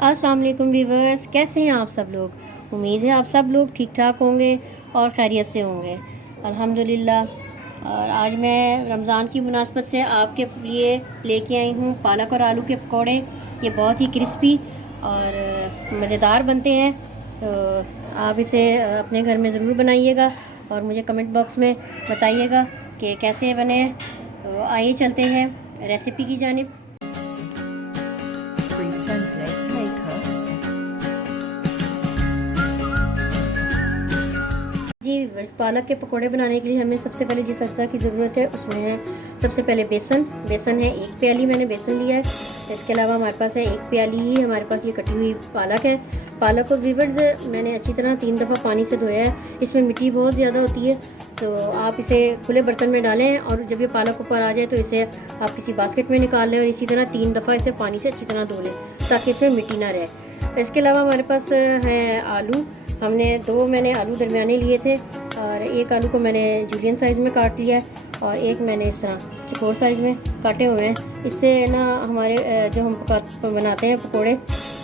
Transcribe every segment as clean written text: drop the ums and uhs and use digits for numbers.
अस्सलाम वालेकुम व्यूवर्स, कैसे हैं आप सब लोग। उम्मीद है आप सब लोग ठीक ठाक होंगे और खैरियत से होंगे अल्हम्दुलिल्लाह। और आज मैं रमज़ान की मुनासबत से आपके लिए लेके आई हूँ पालक और आलू के पकौड़े। ये बहुत ही क्रिस्पी और मज़ेदार बनते हैं, तो आप इसे अपने घर में ज़रूर बनाइएगा और मुझे कमेंट बॉक्स में बताइएगा कि कैसे बने हैं। तो आइए चलते हैं रेसिपी की जानिब। जी व्यूअर्स, पालक के पकोड़े बनाने के लिए हमें सबसे पहले जिस अज्जा की ज़रूरत है उसमें है सबसे पहले बेसन है 1 प्याली मैंने बेसन लिया है। इसके अलावा हमारे पास है 1 प्याली ही हमारे पास ये कटी हुई पालक है। पालक को व्यूअर्स मैंने अच्छी तरह 3 दफ़ा पानी से धोया है। इसमें मिट्टी बहुत ज़्यादा होती है, तो आप इसे खुले बर्तन में डालें और जब ये पालक ऊपर आ जाए तो इसे आप किसी बास्केट में निकाल लें और इसी तरह 3 दफ़ा इसे पानी से अच्छी तरह धो लें ताकि इसमें मिट्टी ना रहे। इसके अलावा हमारे पास है आलू। मैंने आलू दरमियाने लिए थे और एक आलू को मैंने जूलियन साइज़ में काट लिया है और एक मैंने इस तरह चकोर साइज़ में काटे हुए हैं। इससे ना हमारे जो हम बनाते हैं पकोड़े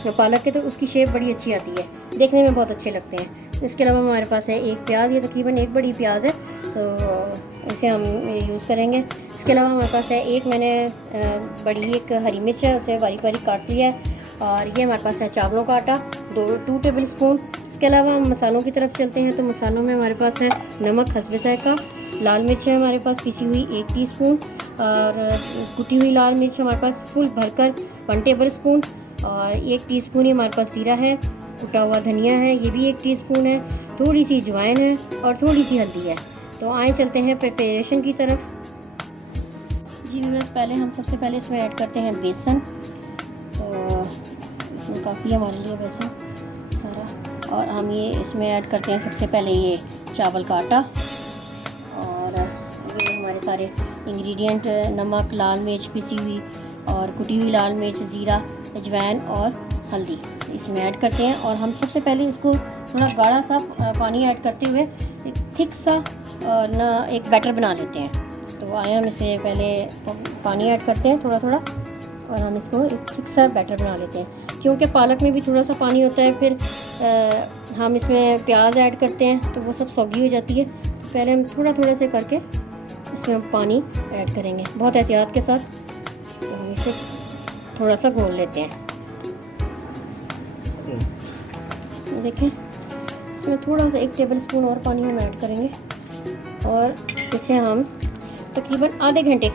पालक के, तो उसकी शेप बड़ी अच्छी आती है, देखने में बहुत अच्छे लगते हैं। इसके अलावा हमारे पास है 1 प्याज, ये तकरीबन 1 बड़ी प्याज है, तो इसे हम यूज़ करेंगे। इसके अलावा हमारे पास है एक हरी मिर्च है, उसे बारीक बारीक काट लिया है। और ये हमारे पास है चावलों का आटा 2 टेबल स्पून। इसके अलावा हम मसालों की तरफ चलते हैं, तो मसालों में हमारे पास है नमक हस्बे जायका, लाल मिर्च है हमारे पास पिसी हुई 1 टीस्पून और कुटी हुई लाल मिर्च हमारे पास फुल भरकर 1 टेबल स्पून और 1 टीस्पून ही हमारे पास जीरा है। कुटा हुआ धनिया है, ये भी 1 टीस्पून है। थोड़ी सी अजवाइन है और थोड़ी सी हल्दी है। तो आए चलते हैं प्रिपरेशन की तरफ। जी व्यूअर्स, हम सबसे पहले इसमें ऐड करते हैं बेसन। तो इसमें काफ़ी हमारे लिए बेसन सारा, और हम ये इसमें ऐड करते हैं सबसे पहले ये चावल का आटा और ये हमारे सारे इंग्रेडिएंट नमक, लाल मिर्च पिसी हुई और कुटी हुई लाल मिर्च, ज़ीरा, अजवाइन और हल्दी इसमें ऐड करते हैं। और हम सबसे पहले इसको थोड़ा गाढ़ा सा पानी ऐड करते हुए एक थिक सा एक बैटर बना लेते हैं। तो आए हम इसे पहले पानी ऐड करते हैं थोड़ा थोड़ा और हम इसको एक थिक सा बैटर बना लेते हैं, क्योंकि पालक में भी थोड़ा सा पानी होता है। फिर हम इसमें प्याज ऐड करते हैं तो वो सब सॉगी हो जाती है। पहले हम थोड़ा थोड़ा से करके इसमें हम पानी ऐड करेंगे बहुत एहतियात के साथ। तो हम इसे थोड़ा सा घोल लेते हैं। देखें, इसमें थोड़ा सा 1 टेबल स्पून और पानी हम ऐड करेंगे और इसे हम तकरीबन आधे घंटे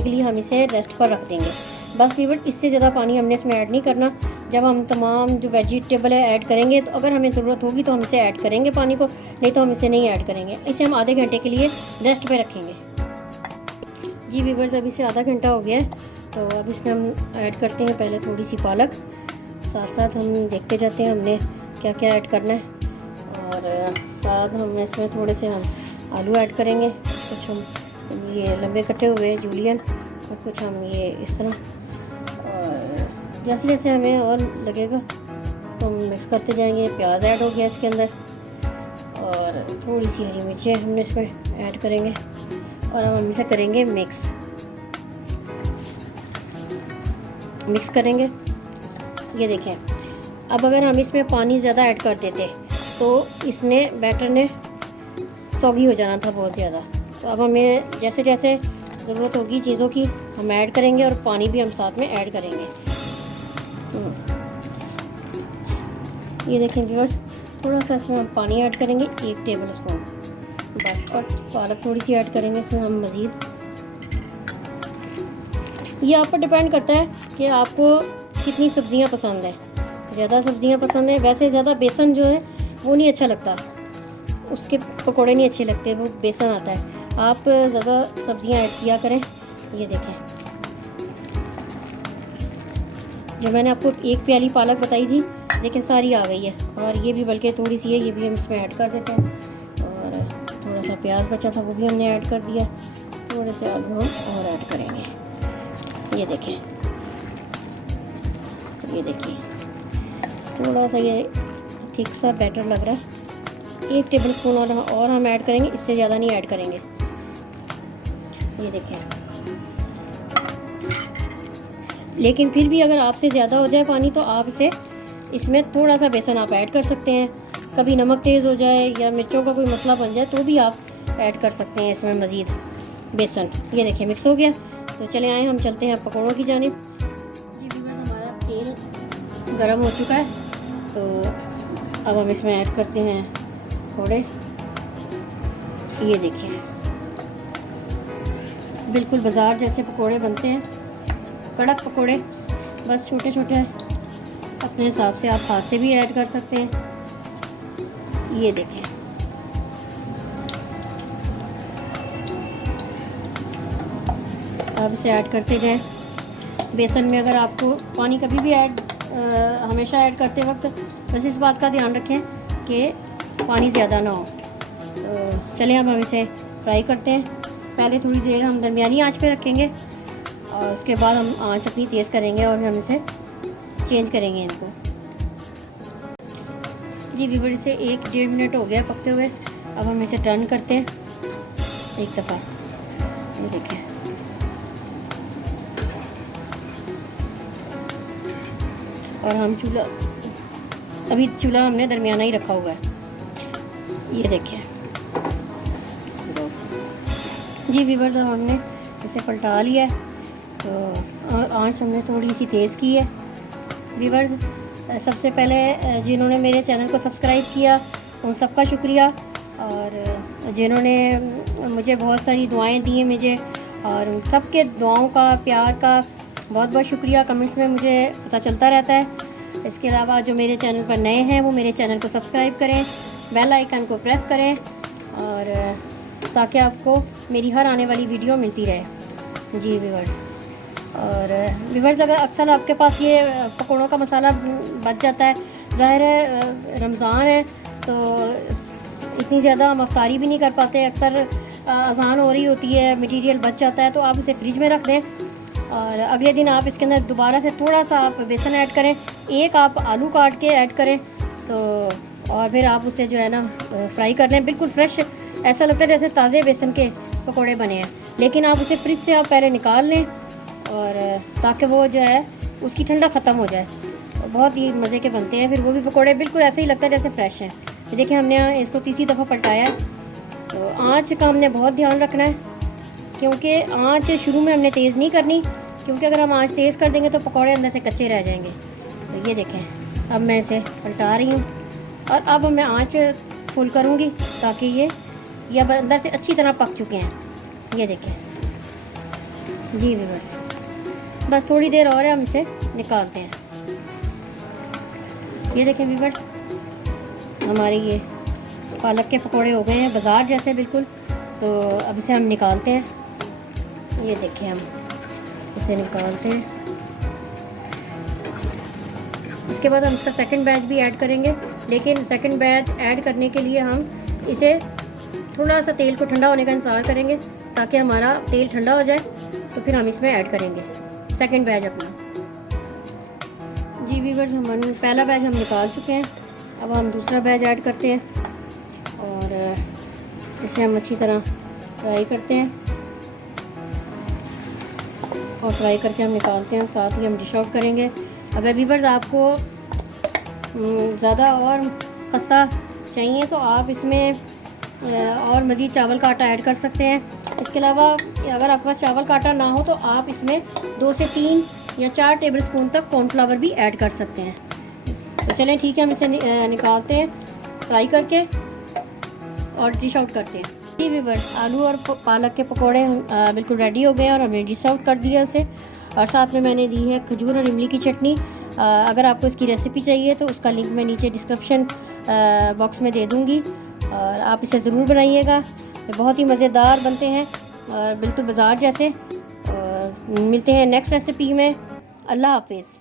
के लिए हम इसे रेस्ट पर रख देंगे। बस वीवर, इससे ज़्यादा पानी हमने इसमें ऐड नहीं करना। जब हम तमाम जो वेजिटेबल है ऐड करेंगे तो अगर हमें ज़रूरत होगी तो हम इसे ऐड करेंगे पानी को, नहीं तो हम इसे नहीं ऐड करेंगे। इसे हम आधे घंटे के लिए रेस्ट पे रखेंगे। जी वीवर्स, अब इसे आधा घंटा हो गया है, तो अब इसमें हम ऐड करते हैं पहले थोड़ी सी पालक, साथ साथ हम देखते जाते हैं हमने क्या क्या ऐड करना है। और साथ हम इसमें थोड़े से हम आलू ऐड करेंगे, कुछ हम ये लंबे कटे हुए जूलियन और कुछ हम ये इस तरह। और जैसे जैसे हमें और लगेगा तो हम मिक्स करते जाएंगे। प्याज ऐड हो गया इसके अंदर और थोड़ी सी हरी मिर्चें हमने इसमें ऐड करेंगे और हम इसे करेंगे मिक्स करेंगे। ये देखें, अब अगर हम इसमें पानी ज़्यादा ऐड कर देते तो बैटर ने सॉगी हो जाना था बहुत ज़्यादा। तो अब हमें जैसे जैसे ज़रूरत होगी चीज़ों की हम ऐड करेंगे और पानी भी हम साथ में ऐड करेंगे। ये देखें व्यूअर्स, थोड़ा सा इसमें हम पानी ऐड करेंगे 1 टेबल स्पून बस, और पालक थोड़ी सी ऐड करेंगे इसमें हम मज़ीद। ये आप पर डिपेंड करता है कि आपको कितनी सब्ज़ियां पसंद हैं। ज़्यादा सब्ज़ियां पसंद है, वैसे ज़्यादा बेसन जो है वो नहीं अच्छा लगता, उसके पकोड़े नहीं अच्छे लगते, वो बेसन आता है। आप ज़्यादा सब्ज़ियां ऐड किया करें। ये देखें, जो मैंने आपको 1 प्याली पालक बताई थी, लेकिन सारी आ गई है और ये भी बल्कि थोड़ी सी है, ये भी हम इसमें ऐड कर देते हैं। और थोड़ा सा प्याज बचा था वो भी हमने ऐड कर दिया। थोड़े से आलू हम और ऐड करेंगे। ये देखिए थोड़ा सा ये थिक सा बैटर लग रहा है। 1 टेबल स्पून और हम ऐड करेंगे, इससे ज़्यादा नहीं ऐड करेंगे। ये देखें, लेकिन फिर भी अगर आपसे ज़्यादा हो जाए पानी तो आप इसे इसमें थोड़ा सा बेसन आप ऐड कर सकते हैं। कभी नमक तेज़ हो जाए या मिर्चों का कोई मसला बन जाए तो भी आप ऐड कर सकते हैं इसमें मज़ीद बेसन। ये देखिए मिक्स हो गया। तो चले आए हम चलते हैं पकौड़ों की जानिब। जी व्यूअर्स, हमारा तेल गरम हो चुका है, तो अब हम इसमें ऐड करते हैं पकौड़े। ये देखिए बिल्कुल बाज़ार जैसे पकौड़े बनते हैं, कड़क पकौड़े, बस छोटे छोटे अपने हिसाब से आप हाथ से भी ऐड कर सकते हैं। ये देखें अब इसे ऐड करते जाएं। बेसन में अगर आपको पानी कभी भी हमेशा ऐड करते वक्त बस इस बात का ध्यान रखें कि पानी ज़्यादा ना हो। तो चलें अब हम इसे फ्राई करते हैं। पहले थोड़ी देर हम दरमियानी आंच पे रखेंगे और उसके बाद हम आंच अपनी तेज़ करेंगे और हम इसे चेंज करेंगे इनको। जी व्यूअर, इसे 1-1.5 मिनट हो गया पकते हुए। अब हम इसे टर्न करते हैं एक दफ़ा। ये देखें और हम अभी चूल्हा हमने दरमियाना ही रखा हुआ है। ये देखें जी व्यूअर्स, हमने इसे पलटा लिया है। तो आंच हमने थोड़ी सी तेज़ की है। व्यूअर्स, सबसे पहले जिन्होंने मेरे चैनल को सब्सक्राइब किया उन सबका शुक्रिया, और जिन्होंने मुझे बहुत सारी दुआएं दी हैं मुझे, और उन सब के दुआओं का, प्यार का बहुत बहुत शुक्रिया। कमेंट्स में मुझे पता चलता रहता है। इसके अलावा जो मेरे चैनल पर नए हैं वो मेरे चैनल को सब्सक्राइब करें, बेल आइकन को प्रेस करें, और ताकि आपको मेरी हर आने वाली वीडियो मिलती रहे। जी व्यूअर्स, और व्यूअर्स, अगर अक्सर आपके पास ये पकौड़ों का मसाला बच जाता है, ज़ाहिर है रमज़ान है तो इतनी ज़्यादा हम अफ्तारी भी नहीं कर पाते, अक्सर अज़ान हो रही होती है, मटेरियल बच जाता है, तो आप इसे फ्रिज में रख दें और अगले दिन आप इसके अंदर दोबारा से थोड़ा सा आप बेसन ऐड करें, एक आप आलू काट के ऐड करें, तो और फिर आप उसे जो है ना फ्राई कर लें। बिल्कुल फ्रेश, ऐसा लगता है जैसे ताज़े बेसन के पकौड़े बने हैं। लेकिन आप उसे फ्रिज से आप पहले निकाल लें और ताकि वो जो है उसकी ठंडा ख़त्म हो जाए। बहुत ही मज़े के बनते हैं फिर वो भी पकौड़े, बिल्कुल ऐसे ही लगता है जैसे फ्रेश हैं। देखिए हमने इसको तीसरी दफ़ा पलटाया है। तो आँच का हमने बहुत ध्यान रखना है, क्योंकि आँच शुरू में हमने तेज़ नहीं करनी, क्योंकि अगर हम आँच तेज़ कर देंगे तो पकौड़े अंदर से कच्चे रह जाएंगे। तो ये देखें अब मैं इसे पलटा रही हूँ और अब मैं आँच फुल करूँगी ताकि ये अब अंदर से अच्छी तरह पक चुके हैं। ये देखें जी व्यूअर्स, बस थोड़ी देर और है, हम इसे निकालते हैं। ये देखें व्यूअर्स, हमारे ये पालक के पकौड़े हो गए हैं बाज़ार जैसे बिल्कुल। तो अब इसे हम निकालते हैं। ये देखें हम इसे निकालते हैं। इसके बाद हम इसका सेकंड बैच भी ऐड करेंगे, लेकिन सेकंड बैच ऐड करने के लिए हम इसे थोड़ा सा तेल को ठंडा होने का इंतज़ार करेंगे ताकि हमारा तेल ठंडा हो जाए, तो फिर हम इसमें ऐड करेंगे सेकंड बैच अपना। जी व्यूअर्स, हम पहला बैच हम निकाल चुके हैं। अब हम दूसरा बैच ऐड करते हैं और इसे हम अच्छी तरह फ्राई करते हैं और फ्राई करके हम निकालते हैं। साथ ही हम डिश आउट करेंगे। अगर व्यूअर्स आपको ज़्यादा और खस्ता चाहिए तो आप इसमें और मज़ीद चावल का आटा ऐड कर सकते हैं। इसके अलावा अगर आपके पास चावल का आटा ना हो तो आप इसमें 2 से 3 या 4 टेबलस्पून तक कॉर्नफ्लावर भी ऐड कर सकते हैं। तो चलें ठीक है, हम इसे निकालते हैं फ्राई करके और डिश आउट करते हैं। जी व्यूअर्स, आलू और पालक के पकौड़े बिल्कुल रेडी हो गए हैं और हमने डिश आउट कर दिया उसे। और साथ में मैंने दी है खजूर और इमली की चटनी। अगर आपको इसकी रेसिपी चाहिए तो उसका लिंक मैं नीचे डिस्क्रिप्शन बॉक्स में दे दूँगी और आप इसे ज़रूर बनाइएगा। बहुत ही मज़ेदार बनते हैं और बिल्कुल बाज़ार जैसे। मिलते हैं नेक्स्ट रेसिपी में। अल्लाह हाफिज़।